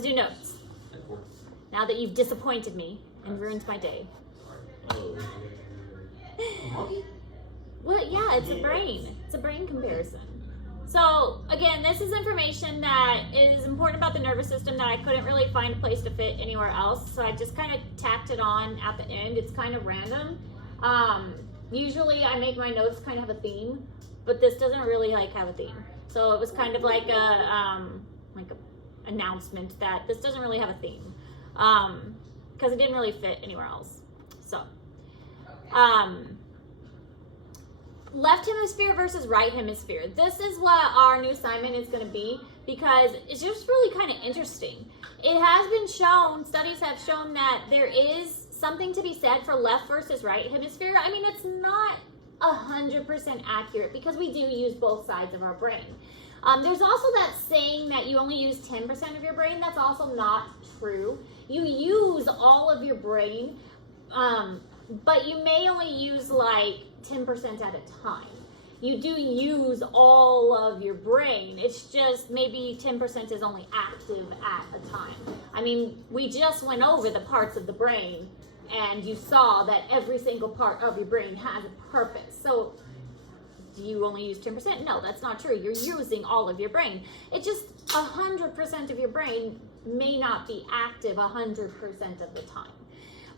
do notes. Now that you've disappointed me and ruined my day. Well, yeah, it's a brain. It's a brain comparison. So, again, this is information that is important about the nervous system that I couldn't really find a place to fit anywhere else. So I just kind of tacked it on at the end. It's kind of random. Usually I make my notes kind of have a theme, but this doesn't really have a theme. So it was kind of like a announcement that this doesn't really have a theme. Because it didn't really fit anywhere else. So, left hemisphere versus right hemisphere. This is what our new assignment is going to be, because it's just really kind of interesting. It has been shown, studies have shown that there is something to be said for left versus right hemisphere. I mean, it's not 100% accurate because we do use both sides of our brain. There's also that saying that you only use 10% of your brain. That's also not true. You use all of your brain, but you may only use 10% at a time. You do use all of your brain. It's just maybe 10% is only active at a time. I mean, we just went over the parts of the brain and you saw that every single part of your brain has a purpose. So do you only use 10%? No, that's not true. You're using all of your brain. It just 100% of your brain may not be active 100% of the time.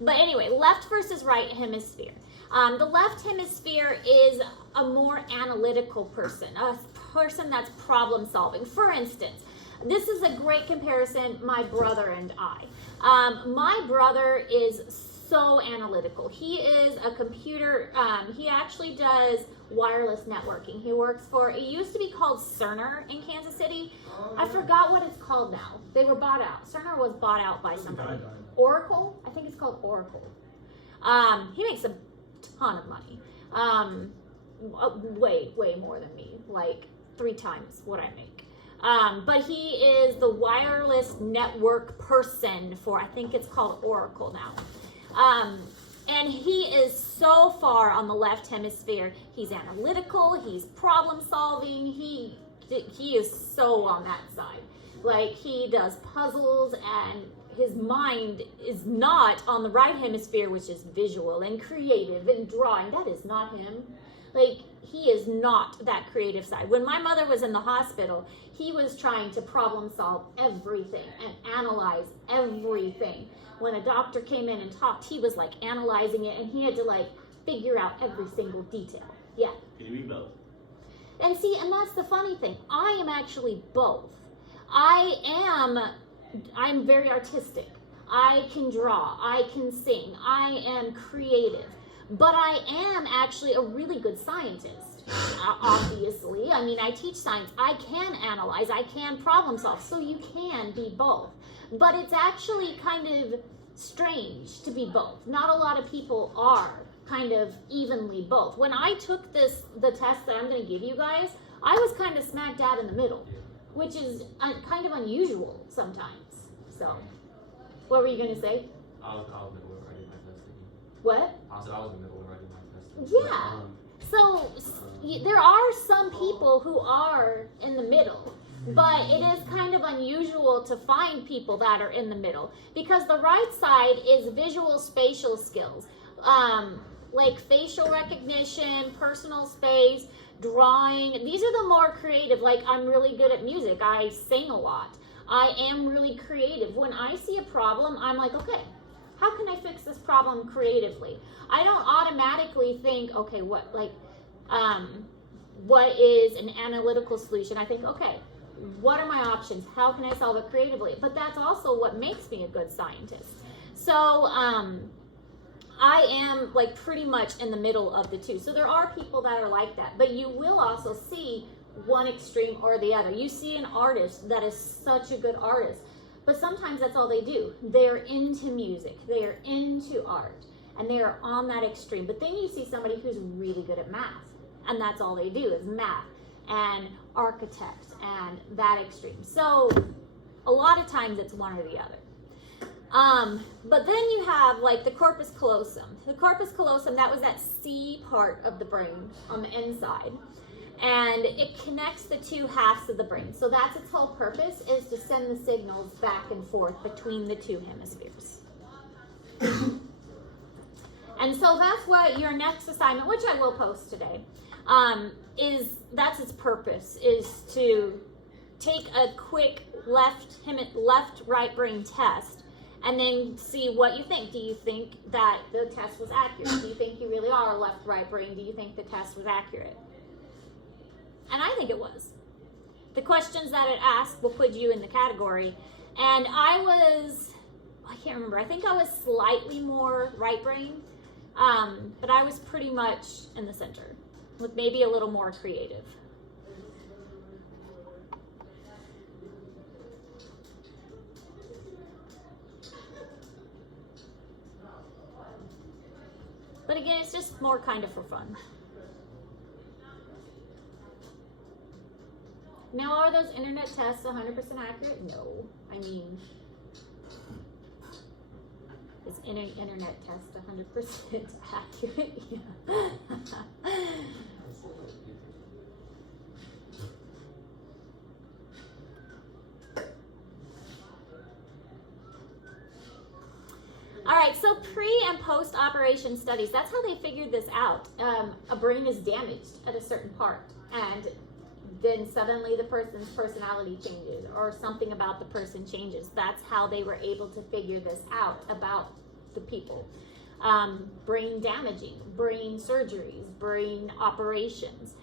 But anyway, left versus right hemisphere. The left hemisphere is a more analytical person, a person that's problem solving. For instance, this is a great comparison, my brother and I. My brother is so analytical. He is a computer, he actually does wireless networking. He works for, it used to be called Cerner in Kansas City. I forgot what it's called now. They were bought out. Cerner was bought out by somebody. Oracle? I think it's called Oracle. He makes a ton of money. Way more than me. 3 times what I make. But he is the wireless network person for, I think it's called Oracle now. And he is so far on the left hemisphere. He's analytical, he's problem solving, he is so on that side. He does puzzles, and his mind is not on the right hemisphere, which is visual and creative and drawing. That is not him. He is not that creative side. When my mother was in the hospital, he was trying to problem solve everything and analyze everything. When a doctor came in and talked, he was analyzing it, and he had to figure out every single detail. Yeah. Can you be both? And see, and that's the funny thing. I am actually both. I'm very artistic. I can draw, I can sing, I am creative, but I am actually a really good scientist, obviously. I mean, I teach science, I can analyze, I can problem solve, so you can be both. But it's actually kind of strange to be both. Not a lot of people are kind of evenly both. When I took the test that I'm going to give you guys, I was kind of smack dab in the middle, which is kind of unusual sometimes. So, what were you going to say? I was in the middle when I did my testing. What? I said I was in the middle when I did my testing. Yeah. So, there are some people who are in the middle, but it is kind of unusual to find people that are in the middle, because the right side is visual spatial skills, facial recognition, personal space, drawing. These are the more creative. I'm really good at music. I sing a lot. I am really creative. When I see a problem, I'm like, okay, how can I fix this problem creatively? I don't automatically think, okay, what is an analytical solution? I think, okay, what are my options? How can I solve it creatively? But that's also what makes me a good scientist. So, I am pretty much in the middle of the two. So there are people that are like that, but you will also see one extreme or the other. You see an artist that is such a good artist, but sometimes that's all they do. They're into music, they are into art, and they are on that extreme. But then you see somebody who's really good at math, and that's all they do is math and architects and that extreme. So a lot of times it's one or the other. But then you have the corpus callosum. The corpus callosum, that was that C part of the brain on the inside. and it connects the two halves of the brain. So that's its whole purpose, is to send the signals back and forth between the two hemispheres. And so that's what your next assignment, which I will post today, that's its purpose, is to take a quick left right brain test and then see what you think. Do you think that the test was accurate? Do you think you really are left right brain? Do you think the test was accurate? And I think it was. The questions that it asked will put you in the category. And I can't remember, I think I was slightly more right brain, but I was pretty much in the center, with maybe a little more creative. But again, it's just more kind of for fun. Now, are those internet tests 100% accurate? No. I mean, is any internet test 100% accurate? Yeah. All right, so pre and post operation studies, that's how they figured this out. A brain is damaged at a certain part, and then suddenly the person's personality changes, or something about the person changes. That's how they were able to figure this out about the people. Brain damaging, brain surgeries, brain operations,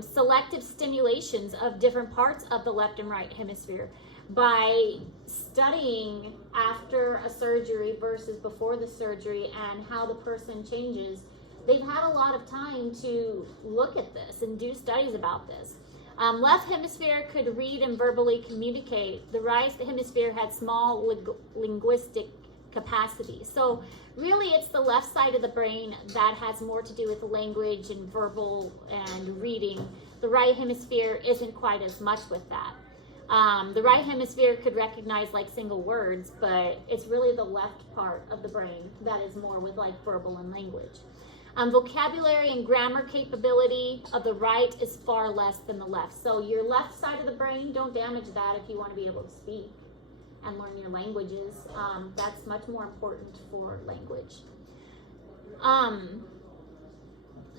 selective stimulations of different parts of the left and right hemisphere. By studying after a surgery versus before the surgery and how the person changes, they've had a lot of time to look at this and do studies about this. Left hemisphere could read and verbally communicate. The right hemisphere had small linguistic capacity. So really it's the left side of the brain that has more to do with language and verbal and reading. The right hemisphere isn't quite as much with that. The right hemisphere could recognize like single words, but it's really the left part of the brain that is more with like verbal and language. Vocabulary and grammar capability of the right is far less than the left. So your left side of the brain, don't damage that if you want to be able to speak and learn your languages. That's much more important for language.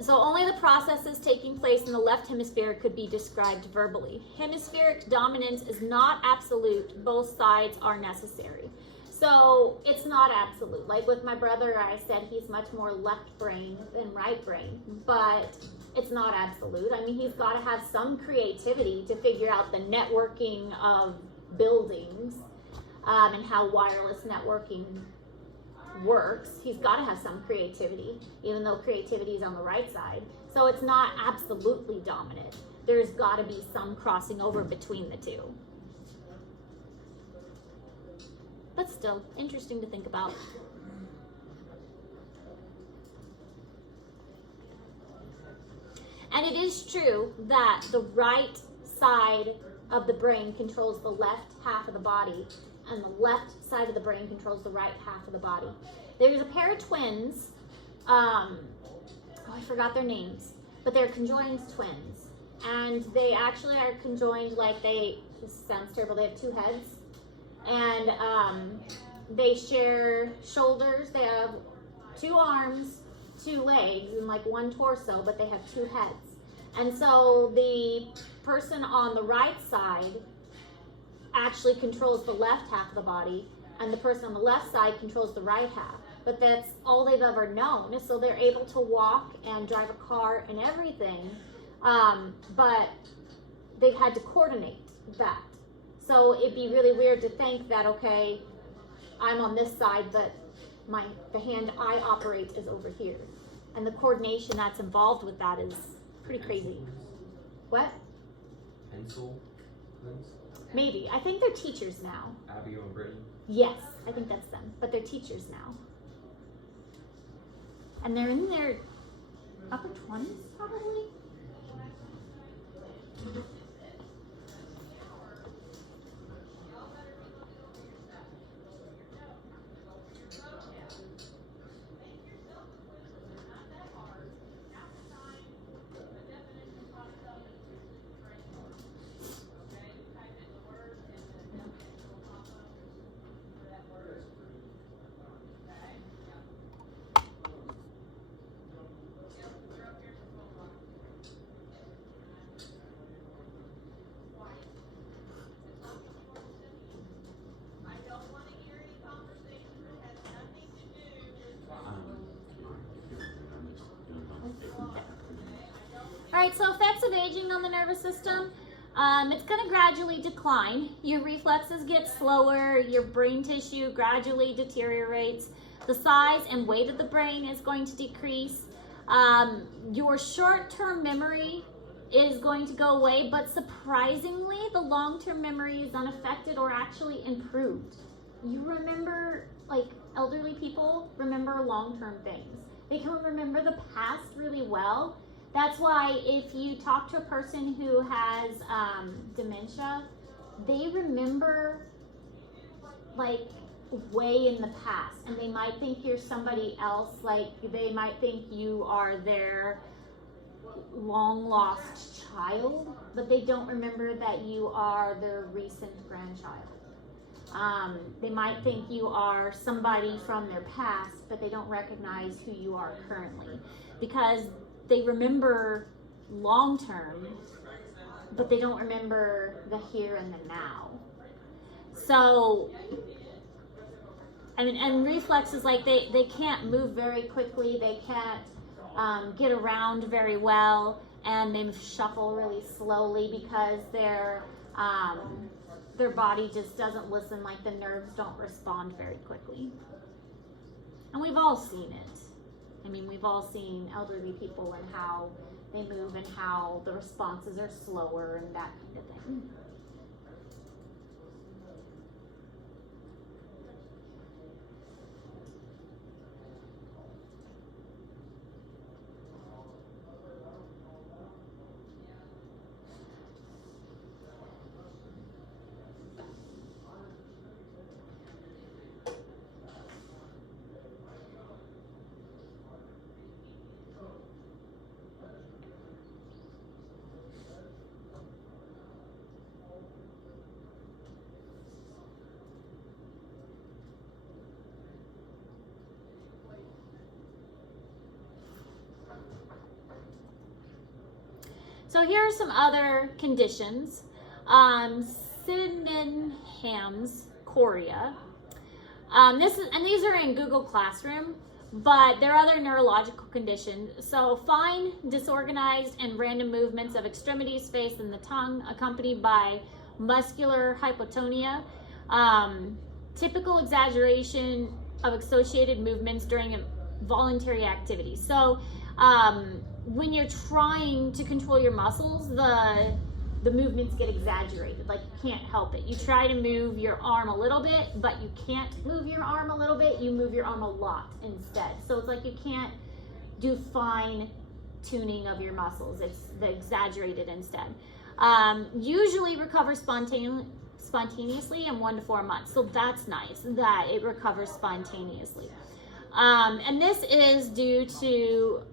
So only the processes taking place in the left hemisphere could be described verbally. Hemispheric dominance is not absolute. Both sides are necessary. So it's not absolute. Like with my brother, I said he's much more left brain than right brain, but it's not absolute. I mean, he's got to have some creativity to figure out the networking of buildings and how wireless networking works. He's got to have some creativity, even though creativity is on the right side. So it's not absolutely dominant. There's got to be some crossing over between the two. But still, interesting to think about. And it is true that the right side of the brain controls the left half of the body, and the left side of the brain controls the right half of the body. There's a pair of twins, I forgot their names, but they're conjoined twins. And they actually are conjoined like this sounds terrible, they have two heads. And they share shoulders, they have two arms, two legs, and like one torso, but they have two heads. And so the person on the right side actually controls the left half of the body, and the person on the left side controls the right half. But that's all they've ever known. So they're able to walk and drive a car and everything, but they've had to coordinate that. So it'd be really weird to think that, okay, I'm on this side, but the hand I operate is over here. And the coordination that's involved with that is pretty crazy. What? Pencil twins? Maybe. I think they're teachers now. Abigail and Brittany? Yes, I think that's them. But they're teachers now. And they're in their upper 20s, probably? All right, so effects of aging on the nervous system. It's going to gradually decline. Your reflexes get slower. Your brain tissue gradually deteriorates. The size and weight of the brain is going to decrease. Your short-term memory is going to go away, but surprisingly, the long-term memory is unaffected or actually improved. You remember, like elderly people remember long-term things. They can remember the past really well. That's why if you talk to a person who has dementia, they remember like way in the past, and they might think you're somebody else. Like they might think you are their long lost child, but they don't remember that you are their recent grandchild. They might think you are somebody from their past, but they don't recognize who you are currently, because they remember long term, but they don't remember the here and the now. So, and reflexes, like they can't move very quickly, they can't get around very well, and they shuffle really slowly because their body just doesn't listen, like the nerves don't respond very quickly. And we've all seen it. I mean, we've all seen elderly people and how they move and how the responses are slower and that kind of thing. So here are some other conditions. Sydenham's chorea. These are in Google Classroom, but there are other neurological conditions. So fine, disorganized, and random movements of extremities, face, and the tongue, accompanied by muscular hypotonia. Typical exaggeration of associated movements during voluntary activity. So when you're trying to control your muscles, the movements get exaggerated, like you can't help it. You try to move your arm a little bit, but you can't move your arm a little bit, you move your arm a lot instead. So it's like you can't do fine tuning of your muscles, it's the exaggerated instead. Usually recovers spontaneously in 1 to 4 months, so that's nice that it recovers spontaneously. And this is due to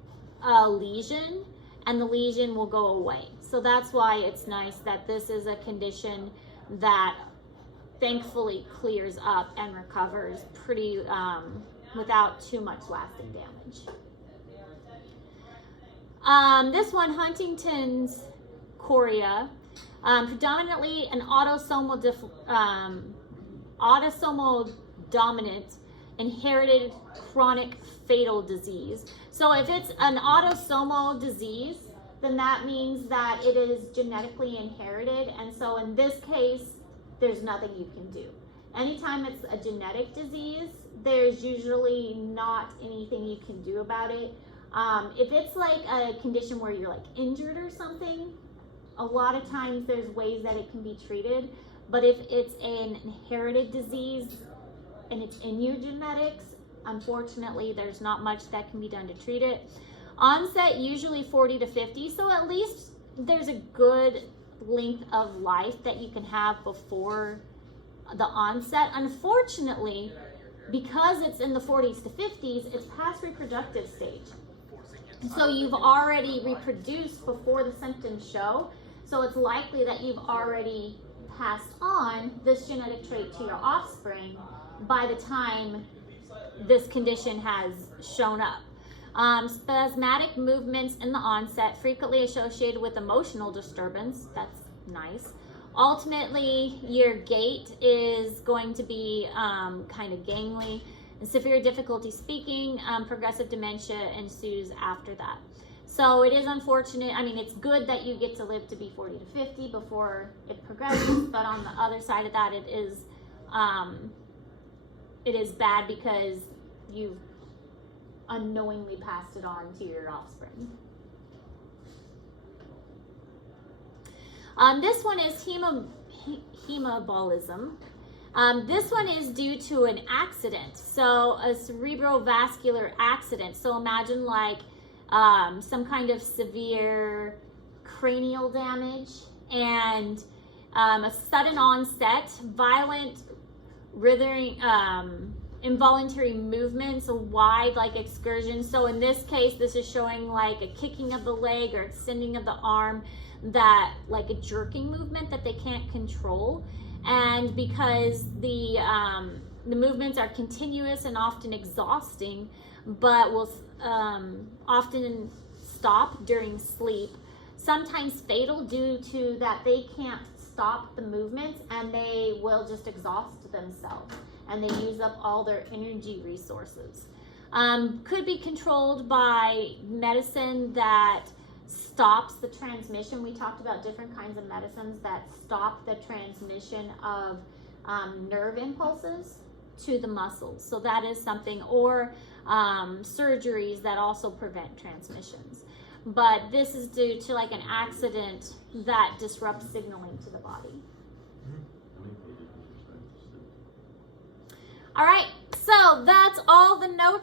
a lesion, and the lesion will go away. So that's why it's nice that this is a condition that thankfully clears up and recovers pretty without too much lasting damage. This one, Huntington's chorea, predominantly an autosomal dominant inherited chronic fatal disease. So if it's an autosomal disease, then that means that it is genetically inherited. And so in this case, there's nothing you can do. Anytime it's a genetic disease, there's usually not anything you can do about it. If it's like a condition where you're like injured or something, a lot of times there's ways that it can be treated. But if it's an inherited disease and it's in your genetics, unfortunately, there's not much that can be done to treat it. Onset usually 40 to 50, so at least there's a good length of life that you can have before the onset. Unfortunately, because it's in the 40s to 50s, it's past reproductive stage. So you've already reproduced before the symptoms show, so it's likely that you've already passed on this genetic trait to your offspring by the time this condition has shown up. Spasmodic movements in the onset, frequently associated with emotional disturbance. That's nice. Ultimately, your gait is going to be kind of gangly. And severe difficulty speaking, progressive dementia ensues after that. So it is unfortunate. I mean, it's good that you get to live to be 40 to 50 before it progresses, but on the other side of that, it is bad because you've unknowingly passed it on to your offspring. This one is hemobolism. This one is due to an accident, so a cerebrovascular accident. So imagine like some kind of severe cranial damage and a sudden onset, violent, writhing, involuntary movements, a wide like excursion. So in this case, this is showing like a kicking of the leg or extending of the arm, that like a jerking movement that they can't control. And because the movements are continuous and often exhausting, but will often stop during sleep, sometimes fatal due to that they can't stop the movements and they will just exhaust themselves and they use up all their energy resources. Could be controlled by medicine that stops the transmission. We talked about different kinds of medicines that stop the transmission of nerve impulses to the muscles. So that is something, or surgeries that also prevent transmissions. But this is due to like an accident that disrupts signaling to the body. All right, so that's all the notes